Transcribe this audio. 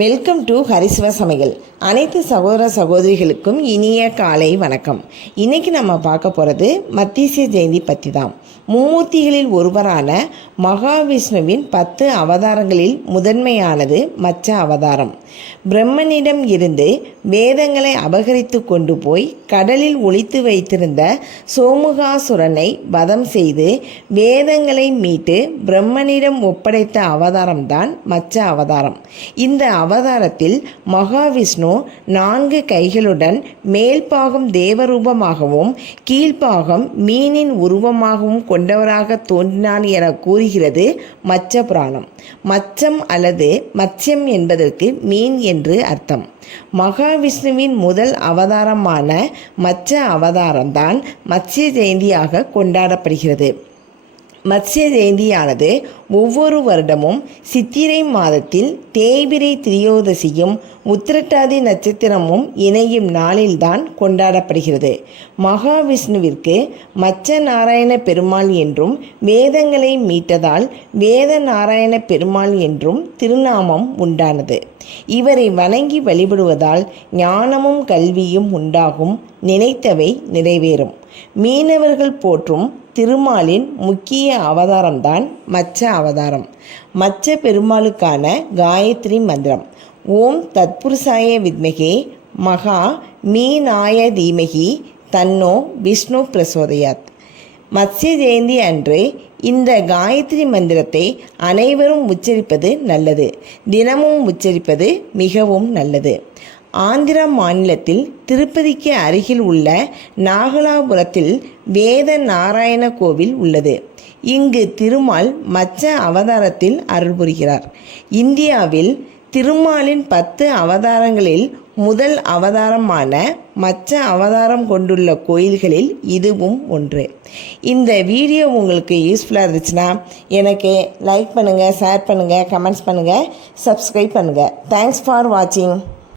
Welcome to ஹரிசிவ சமையல். அனைத்து சகோதர சகோதரிகளுக்கும் இனிய காலை வணக்கம். இன்றைக்கி நம்ம பார்க்க போகிறது மத்தீசிய ஜெயந்தி பற்றி தான். மும்மூர்த்திகளில் ஒருவரான மகாவிஷ்ணுவின் 10 அவதாரங்களில் முதன்மையானது மச்ச அவதாரம். பிரம்மனிடம் இருந்து வேதங்களை அபகரித்து கொண்டு போய் கடலில் ஒளித்து வைத்திருந்த சோமுகாசுரனை வதம் செய்து வேதங்களை மீட்டு பிரம்மனிடம் ஒப்படைத்த அவதாரம்தான் மச்ச அவதாரம். இந்த அவதாரத்தில் மகாவிஷ்ணு 4 கைகளுடன் மேல்பாகம் தேவரூபமாகவும் கீழ்ப்பாகம் மீனின் உருவமாகவும் கொண்டவராக தோன்றினான் என கூறுகிறது மச்ச புராணம். மச்சம் அல்லது மத்ஸ்யம் என்பதற்கு மீன் என்று அர்த்தம். மகாவிஷ்ணுவின் முதல் அவதாரமான மச்ச அவதாரம்தான் மத்ஸ்ய ஜெயந்தியாக கொண்டாடப்படுகிறது. மத்ஸ்ய ஜெயந்தியானது ஒவ்வொரு வருடமும் சித்திரை மாதத்தில் தேய்பிரை திரியோதசியும் உத்திரட்டாதி நட்சத்திரமும் இணையும் நாளில்தான் கொண்டாடப்படுகிறது. மகாவிஷ்ணுவிற்கு மச்ச நாராயண பெருமாள் என்றும் வேதங்களை மீட்டதால் வேத நாராயண பெருமாள் என்றும் திருநாமம் உண்டானது. இவரை வணங்கி வழிபடுவதால் ஞானமும் கல்வியும் உண்டாகும், நினைத்தவை நிறைவேறும். மீனவர்கள் போற்றும் திருமாலின் முக்கிய அவதாரம்தான் மச்ச அவதாரம். மச்ச பெருமாளுக்கான காயத்ரி மந்திரம் ஓம் தத்புருஷாய வித்மகே மகா மீனாய தீமகி தன்னோ விஷ்ணு பிரசோதயாத். மத்ஸ்ய ஜெயந்தி அன்று இந்த காயத்ரி மந்திரத்தை அனைவரும் உச்சரிப்பது நல்லது. தினமும் உச்சரிப்பது மிகவும் நல்லது. ஆந்திர மாநிலத்தில் திருப்பதிக்கு அருகில் உள்ள நாகலாபுரத்தில் வேத நாராயண கோவில் உள்ளது. இங்கு திருமால் மச்ச அவதாரத்தில் அருள் புரிகிறார். இந்தியாவில் திருமாலின் 10 அவதாரங்களில் முதல் அவதாரமான மச்ச அவதாரம் கொண்டுள்ள கோயில்களில் இதுவும் ஒன்று. இந்த வீடியோ உங்களுக்கு யூஸ்ஃபுல்லாக இருந்துச்சுன்னா எனக்கு லைக் பண்ணுங்கள், ஷேர் பண்ணுங்கள், கமெண்ட்ஸ் பண்ணுங்கள், சப்ஸ்கிரைப் பண்ணுங்கள். தேங்க்ஸ் ஃபார் வாட்சிங்.